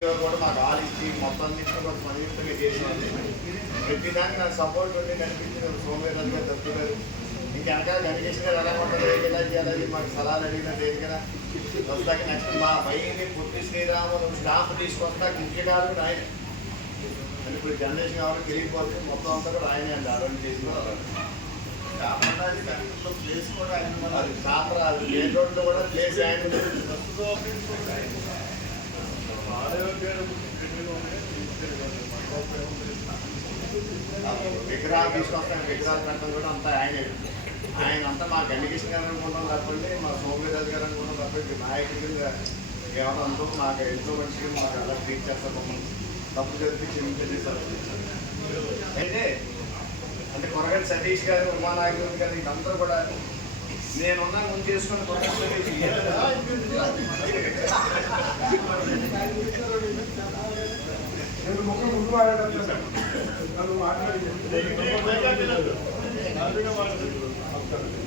కూడా మాకు ఆల్ ఇచ్చి మొత్తం అన్నింటినీ కూడా మనయుక్తంగా చేసినది ప్రతి దానికి నాకు సపోర్ట్ ఉండి కనిపించిన సోమవీరాజు గారు దత్తు గారు ఇంకెనక గారు ఎలా ఉంటుంది ఎలా చేయాలి మాకు సలహాలు అడిగిన కదా వస్తాకి నెక్స్ట్ మా భయ్యని పుట్టి శ్రీరాములు స్టాంప్ తీసుకొస్తా క్రికెట్ ఆడు కూడా ఆయన. ఇప్పుడు జనరేషన్ కావాలి తెలియకపోతే మొత్తం అంతా కూడా ఆయనే అండి అరవై ప్లేస్ కూడా ఆయన అది సాపర అది మెయిన్ రోడ్లో కూడా ప్లేస్ ఆయన విగ్రహాలు తీసుకొస్తాను. విగ్రహాలు పెట్టడం కూడా అంతా ఆయనే. ఆయన అంతా మా గణకృష్ణ గారు అనుకుంటాం తప్పండి మా సోమవీరాజు గారు అనుకుంటాం తప్పండి నాయకుడి కింద కేవలం అంతా మాకు ఎంతో మంచిగా మాకు అలా ట్రీట్ చేస్తారు మమ్మల్ని. తప్పు జరిపి క్షమించేసారు అయితే అంటే కొరగంటి సతీష్ గారు ఉమానాయకుడు గారు ఇదంతా కూడా నేనున్నా ముందు చేసుకుని కొరగంటి సతీష్. ఏదైనా ముఖం ముందు మాట్లాడతాను సార్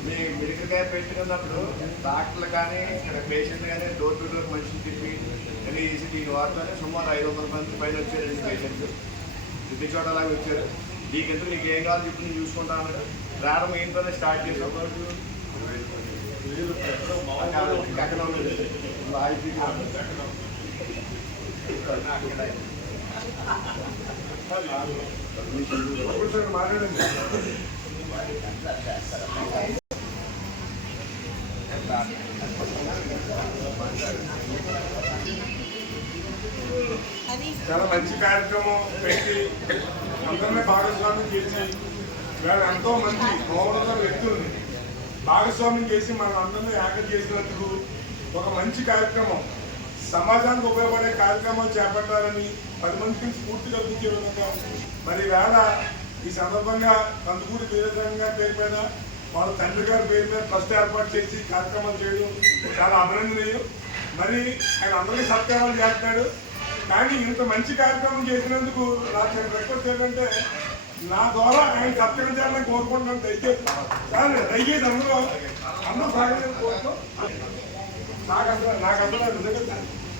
మీ మెడికల్ క్యాంప్ పెట్టుకున్నప్పుడు డాక్టర్లు కానీ ఇక్కడ పేషెంట్ కానీ డోర్ టు డోర్ మనిషిని తిప్పి కానీ ఈసీటీ వార్తనే సుమారు ఐదు వందల మంది పైన వచ్చారు పేషెంట్స్ ప్రతి చోట అలాగే వచ్చారు నీకెందుకు నీకు ఏం కావాలి చెప్పి నేను చూసుకుంటా అన్నాడు రావడం మీ స్టార్ట్ చేసాం ఇంకా అక్కడ చాలా మంచి కార్యక్రమం పెట్టి అందరినీ భాగస్వామ్యం చేసి వేరే ఎంతో మంది గౌరవ వ్యక్తుల్ని భాగస్వామ్యం చేసి మనం అందరినీ ఏకం చేసినందుకు ఒక మంచి కార్యక్రమం. సమాజానికి ఉపయోగపడే కార్యక్రమాలు చేపట్టాలని పది మందికి స్ఫూర్తి కల్పించే విధంగా మరి వేళ ఈ సందర్భంగా కందుకూరి వీరసింగ గారి పేరు మీద వాళ్ళ తండ్రి గారి పేరు మీద ట్రస్ట్ ఏర్పాటు చేసి కార్యక్రమాలు చేయడం చాలా అభినందనీయం. మరి ఆయన అందరికీ సత్కారాలు చేస్తున్నాడు. కానీ ఇంత మంచి కార్యక్రమం చేసినందుకు నాకు రిక్వెస్ట్ ఏంటంటే నా ద్వారా ఆయన సత్కరించాలని కోరుకుంటున్నాను. దయచేసి దయచేసి అందరూ అందరూ సహకరించాలని కోరుతున్నాం నాకు అసలు నాకు అసలు నిజంగా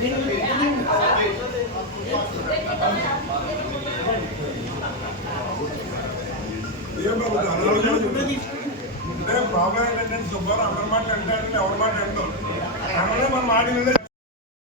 ఏం లేదు. ఏం తీసుకుంటారు? సార్ సార్ నేను మరి ఇంకా ముందుకు సార్ ఏం బాబు అనారోగ్యం అంటే ప్రాబ్లం ఏంటంటే సుబ్బారావు అందరి మాట అంటాడని ఎవరి మాట అంటాం అన్నదే మనం మాట్లాడలేదు